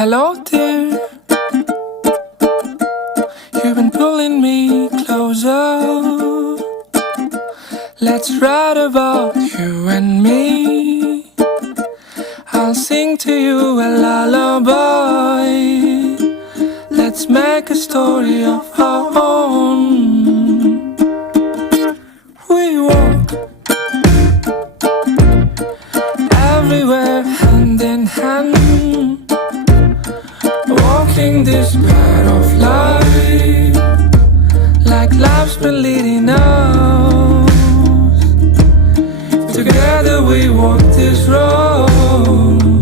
Hello dear, you've been pulling me closer. Let's write about you and me. I'll sing to you a lullaby. Let's make a story of our own. We walk everywhere hand in hand, walking this path of life, like life's been leading us. Together we walk this road.